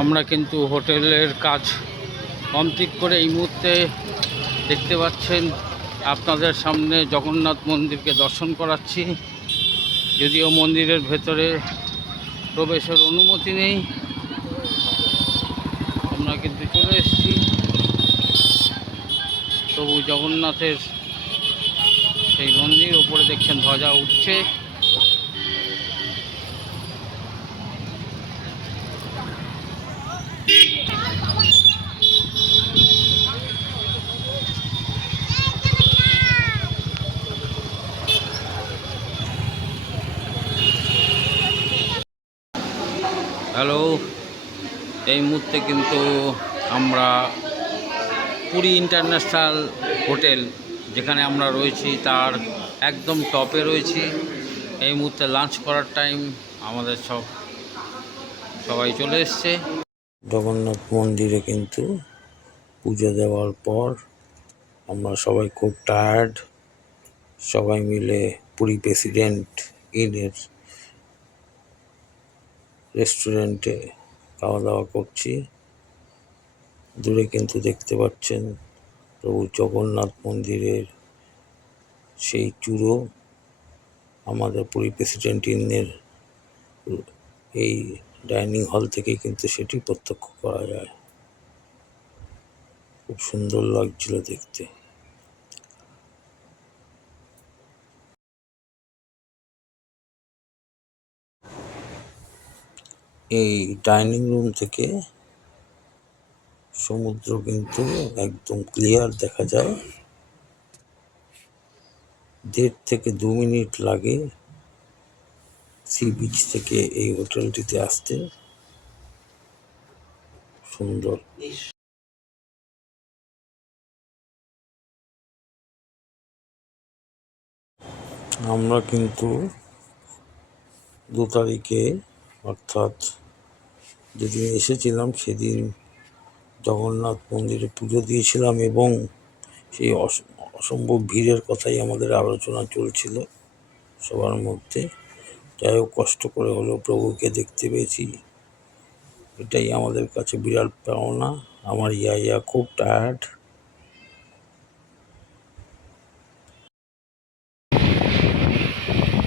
আমরা কিন্তু হোটেলের কাজ কমপ্লিট করে এই মুহূর্তে দেখতে পাচ্ছেন আপনাদের সামনে জগন্নাথ মন্দিরকে দর্শন করাচ্ছি। যদিও মন্দিরের ভেতরে প্রবেশের অনুমতি নেই, আমরা কিন্তু চলে এসেছি। প্রভু জগন্নাথের সেই মন্দির, ওপরে দেখছেন ধ্বজা উঠছে। হ্যালো, এই মুহূর্তে কিন্তু আমরা পুরী ইন্টারন্যাশনাল হোটেল যেখানে আমরা রয়েছি তার একদম টপে রয়েছি। এই মুহূর্তে লাঞ্চ করার টাইম, আমাদের সবাই চলে এসছে। জগন্নাথ মন্দিরে কিন্তু পুজো দেওয়ার পর আমরা সবাই খুব টায়ার্ড। সবাই মিলে পুরী প্রেসিডেন্ট ইনের রেস্টুরেন্টে খাওয়া দাওয়া করছি। দূরে কিন্তু দেখতে পাচ্ছেন প্রভু জগন্নাথ মন্দিরের সেই চূড়ো। আমাদের পুরী প্রেসিডেন্ট ইনের এই ডাইনিং হল থেকে কিন্তু সেটি প্রত্যক্ষ করা যায়। খুব সুন্দর লাগছিল দেখতে। এই ডাইনিং রুম থেকে সমুদ্র কিন্তু একদম ক্লিয়ার দেখা যায়। 1.5 থেকে 2 মিনিট লাগে সি বিচ থেকে এই হোটেলটিতে আসতে। সুন্দর। আমরা কিন্তু 2 তারিখে অর্থাৎ যেদিন এসেছিলাম সেদিন জগন্নাথ মন্দিরে পুজো দিয়েছিলাম এবং সেই অসম্ভব ভিড়ের কথাই আমাদের আলোচনা চলছিল সবার মধ্যে। যাই হোক, কষ্ট করে হলেও প্রভুকে দেখতে পেয়েছি, এটাই আমাদের কাছে বিরাট পাওনা। আমার ইয়া খুব টায়ার্ড।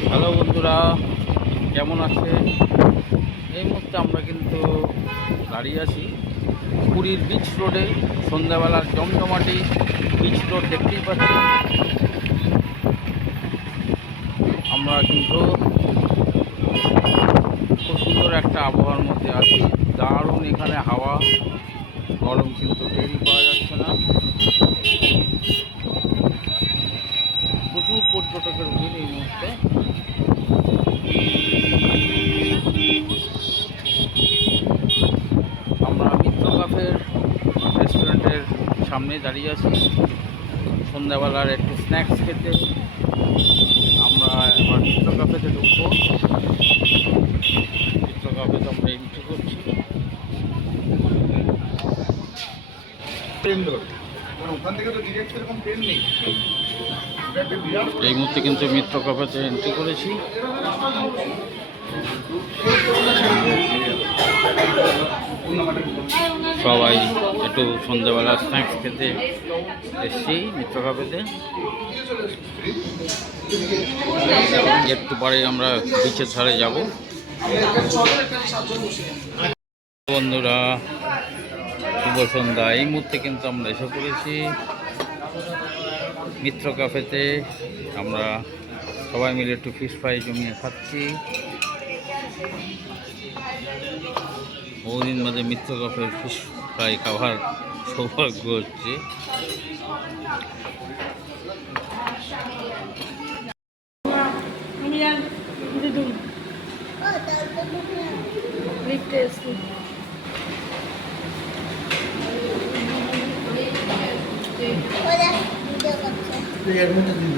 হ্যালো বন্ধুরা, কেমন আছে? এই মুহূর্তে আমরা কিন্তু দাঁড়িয়ে আছি পুরীর বিচ রোডে। সন্ধ্যাবেলার জমজমাটি বিচ রোড দেখতেই পাচ্ছি। আমরা কিন্তু খুব সুন্দর একটা আবহাওয়ার মধ্যে আছি। দারুণ এখানে হাওয়া, গরম কিন্তু টেরি পাওয়া যাচ্ছে না। প্রচুর পর্যটকের ভিড় এই মুহূর্তে। আমরা মিত্র কাফের রেস্টুরেন্টের সামনে দাঁড়িয়ে আছি সন্ধ্যাবেলার একটু স্ন্যাক্স খেতে। আমরা এবার মিত্র কাফেতে ঢুকবো। মিত্র কাফেতে আমরা এন্ট্রি করছি। এই মুহূর্তে কিন্তু মিত্র কাফেতে এন্ট্রি করেছি। সবাই একটু সন্ধ্যাবেলা স্ন্যাক্স খেতে এসছি মিত্র কাফেতে। একটু পরে আমরা বিচের ধারে যাব। বন্ধুরা, শুভ সন্ধ্যা। এই মুহূর্তে কিন্তু আমরা এসে পড়েছি মিত্র কাফেতে। আমরা সবাই মিলে একটু ফিশ ফ্রাই জমিয়ে খাচ্ছি। বহুদিন বাদে মিত্র কাফের ফিশ ফ্রাই খাওয়ার সৌভাগ্য হচ্ছে। এর মধ্যে দিন